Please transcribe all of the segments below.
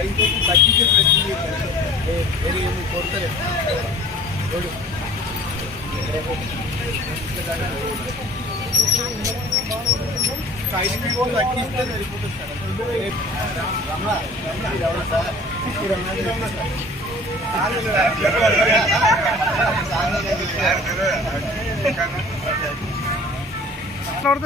5 తగ్గించే ప్రతి ఏమి కొడతలేదు సైడ్ కూడా తగ్గిస్తే సరిపోతుంది సార్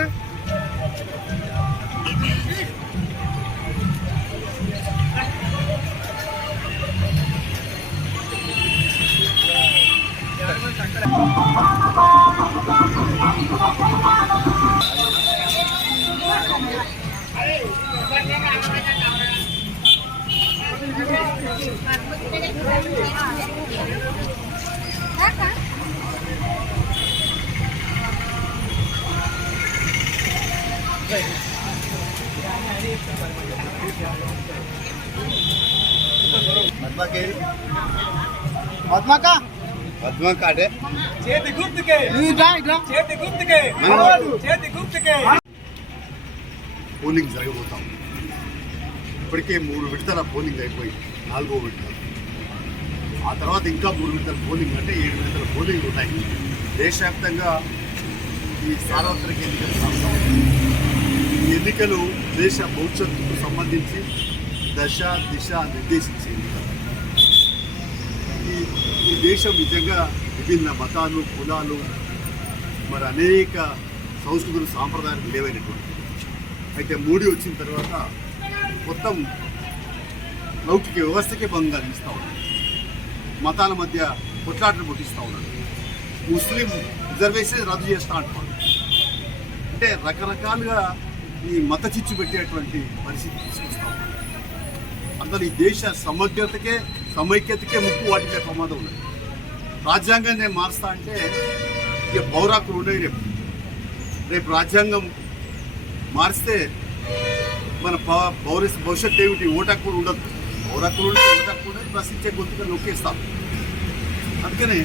పద్మకాటే చేతి గుర్తుకే పోలింగ్ జరగబోతాం. ఇప్పటికే 3 విడతల పోలింగ్ అయిపోయి 4వ విడత. ఆ తర్వాత ఇంకా 3 విడతల పోలింగ్ అంటే 7 విడతల పోలింగ్ ఉన్నాయి. దేశవ్యాప్తంగా ఈ సార్వత్రిక ఎన్నికలు సాగుతాం. ఈ ఎన్నికలు దేశ భవిష్యత్తుకు సంబంధించి దశ దిశ నిర్దేశించే ఎన్నికలు. ఈ దేశం నిజంగా విభిన్న మతాలు కులాలు మరి అనేక సంస్కృతులు సాంప్రదాయాలు లేవైనటువంటి. అయితే మోడీ వచ్చిన తర్వాత మొత్తం లౌకిక వ్యవస్థకే భంగం కలిగిస్తూ ఉన్నాడు. మతాల మధ్య కొట్లాటలు పుట్టిస్తూ ఉన్నాడు. ముస్లిం రిజర్వేషన్ రద్దు చేస్తూ అంటున్నాడు. అంటే రకరకాలుగా ఈ మత చిచ్చు పెట్టేటువంటి పరిస్థితి తీసుకొస్తూ ఉన్నాడు. అసలు ఈ దేశ సమగ్రతకే సమైక్యతకే ముప్పు వాటికే ప్రమాదం ఉన్నది. రాజ్యాంగాన్ని మారుస్తా అంటే ఇక పౌరాకులు ఉన్నాయి. రేపు రాజ్యాంగం మారిస్తే మన భవిష్యత్తు ఏమిటి? ఓటాకులు ఉండదు. పౌరాకులు ఉంటే ఓటాకులు ప్రశ్నించే గొంతుగా నొక్కేస్తాం. అందుకనే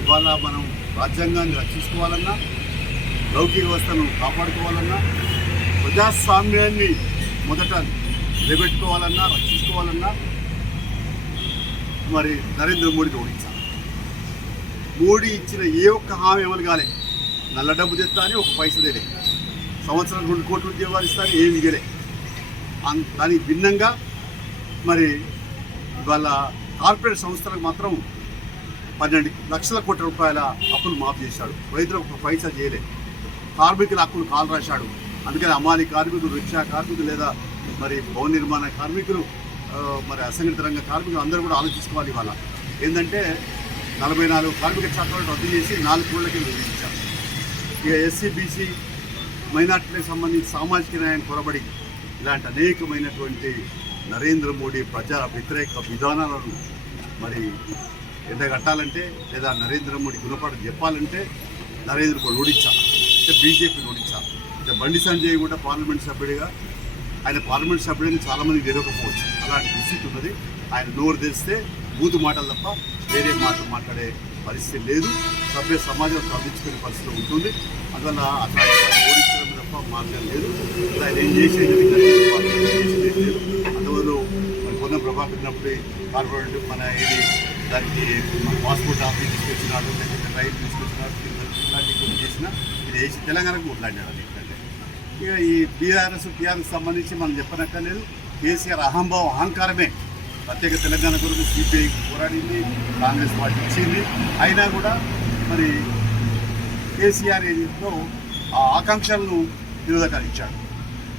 ఇవాళ మనం రాజ్యాంగాన్ని రక్షించుకోవాలన్నా, లౌకిక వ్యవస్థను కాపాడుకోవాలన్నా, ప్రజాస్వామ్యాన్ని మొదట నిలబెట్టుకోవాలన్నా, రక్షించుకోవాలన్నా మరి నరేంద్ర మోడీని ఓడించాలి. మోడీ ఇచ్చిన ఏ ఒక్క హామీ అమలు కాలే. నల్ల డబ్బు తెస్తా అని ఒక పైస తెలే, సంవత్సరం 2 కోట్ల ఉద్యోగాలు ఇస్తా అని ఏమి గెలే. దానికి భిన్నంగా మరి ఇవాళ కార్పొరేట్ సంస్థలకు మాత్రం 12 లక్షల కోట్ల రూపాయల అప్పులు మాఫ్ చేశాడు. రైతులకు ఒక పైసా చేయలే. కార్మికుల హక్కులు కాలు రాశాడు. అందుకని అమాలి కార్మికులు, రిక్షా కార్మికులు లేదా మరి భవన నిర్మాణ కార్మికులు, మరి అసంఘటిత రంగ కార్మికులు అందరూ కూడా ఆలోచించుకోవాలి. ఇవాళ ఏంటంటే 44 కార్మిక చట్టాలను రద్దు చేసి 4 కోట్లకి విధించారు. ఇక ఎస్సీ బీసీ మైనార్టీలకు సంబంధించి సామాజిక న్యాయం కొరబడి ఇలాంటి అనేకమైనటువంటి నరేంద్ర మోడీ ప్రజా వ్యతిరేక విధానాలను మరి ఎండగట్టాలంటే లేదా నరేంద్ర మోడీ గుణపాఠం చెప్పాలంటే నరేంద్ర మోడీ ఓడించాలి. అంటే బీజేపీని ఓడించాలి. అంటే బండి సంజయ్ కూడా పార్లమెంట్ సభ్యుడిగా, ఆయన పార్లమెంట్ సభ్యుడిని చాలామంది తెలియకపోవచ్చు. అలాంటి దుస్థితి ఉన్నది. ఆయన నోరు తెరిస్తే బూతు మాటలు తప్ప వేరే మాటలు మాట్లాడే పరిస్థితి లేదు. సభ్య సమాజం సాధించుకునే పరిస్థితి ఉంటుంది. అందువల్ల అట్లా ఓడించడం తప్ప మార్గం లేదు. ఆయన ఏం చేసేది లేదు. అందువల్ల మన పొన్నం ప్రభాకర్ కార్పొరేట్ మన ఏది దానికి మన పాస్పోర్ట్ ఆఫీస్ తీసుకొచ్చినాడు, లేకపోతే రైలు తీసుకొచ్చినాడు, ఇలాంటి కొన్ని చేసిన ఇది వేసి తెలంగాణకు కొట్లాడినాడు. ఎందుకంటే ఇక ఈ టీఆర్కి సంబంధించి మనం చెప్పనక్కర్లేదు. కేసీఆర్ అహంభావం అహంకారమే. ప్రత్యేక తెలంగాణ కొరకు సిపిఐ పోరాడింది, కాంగ్రెస్ పార్టీ ఇచ్చింది. అయినా కూడా మరి కేసీఆర్ ఏదో ఆ ఆకాంక్షలను నిరోధకరించాడు.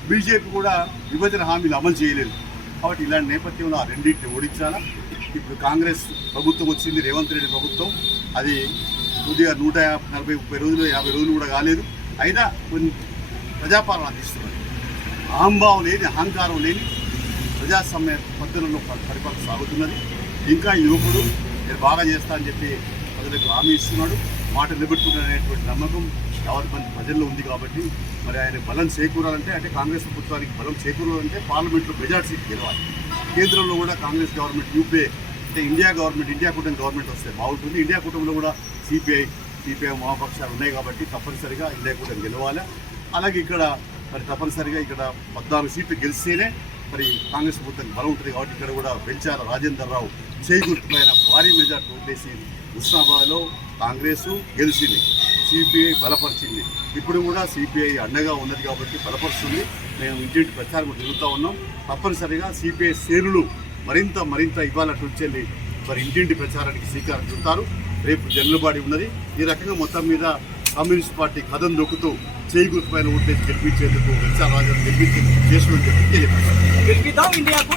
బీజేపీ కూడా విభజన హామీలు అమలు చేయలేదు. కాబట్టి ఇలాంటి నేపథ్యంలో ఆ రెండింటిని ఓడించాలా. ఇప్పుడు కాంగ్రెస్ ప్రభుత్వం వచ్చింది, రేవంత్ రెడ్డి ప్రభుత్వం. అది కొద్దిగా 140-30 రోజులు 50 రోజులు కూడా కాలేదు. అయినా కొన్ని ప్రజాపాలన అందిస్తున్నది. అహంభావం లేని, అహంకారం లేని ప్రజాస్వామ్య పద్ధతుల్లో పరిపాలన సాగుతున్నది. ఇంకా యువకుడు నేను బాగా చేస్తా అని చెప్పి ప్రజలకు హామీ ఇస్తున్నాడు. మాట నిలబెట్టుకునేటువంటి నమ్మకం యావత్ మంది ప్రజల్లో ఉంది. కాబట్టి మరి ఆయన బలం చేకూరాలంటే, అంటే కాంగ్రెస్ ప్రభుత్వానికి బలం చేకూరాలంటే పార్లమెంట్లో మెజార్టీ సీట్ గెలవాలి. కేంద్రంలో కూడా కాంగ్రెస్ గవర్నమెంట్, యూపీఏ అంటే ఇండియా గవర్నమెంట్, ఇండియా కూటమి గవర్నమెంట్ వస్తే బాగుంటుంది. ఇండియా కూటమిలో కూడా సిపిఐ వామపక్షాలు ఉన్నాయి. కాబట్టి తప్పనిసరిగా ఇండియా కూటమి గెలవాలి. అలాగే ఇక్కడ మరి తప్పనిసరిగా ఇక్కడ 14 సీట్లు గెలిస్తేనే మరి కాంగ్రెస్ ప్రభుత్వానికి బలం ఉంటుంది కాబట్టి ఇక్కడ కూడా వెంచాల రాజేందర్ రావు చేయి గుర్తుపైన భారీ మెజార్టీ ఓటేసి హుస్నాబాద్లో కాంగ్రెస్ గెలిచింది, సిపిఐ బలపరిచింది. ఇప్పుడు కూడా సిపిఐ అండగా ఉన్నది కాబట్టి బలపరుస్తుంది. మేము ఇంటింటి ప్రచారం కూడా తిరుగుతూ ఉన్నాం. తప్పనిసరిగా సిపిఐ శ్రేణులు మరింత ఇవాళ వచ్చి మరి ఇంటింటి ప్రచారానికి శ్రీకారం చుడతారు. రేపు జల్లుబాడి ఉన్నది. ఈ రకంగా మొత్తం మీద కమ్యూనిస్ట్ పార్టీ కథం దొక్కుతూ చేయి గుర్తుపైన ఓటేసి గెలిపించేందుకు వెంచాల రాజేందర్ గెలిపించేందుకు చేసిన గెలిపిద్దాం ఇండియాకు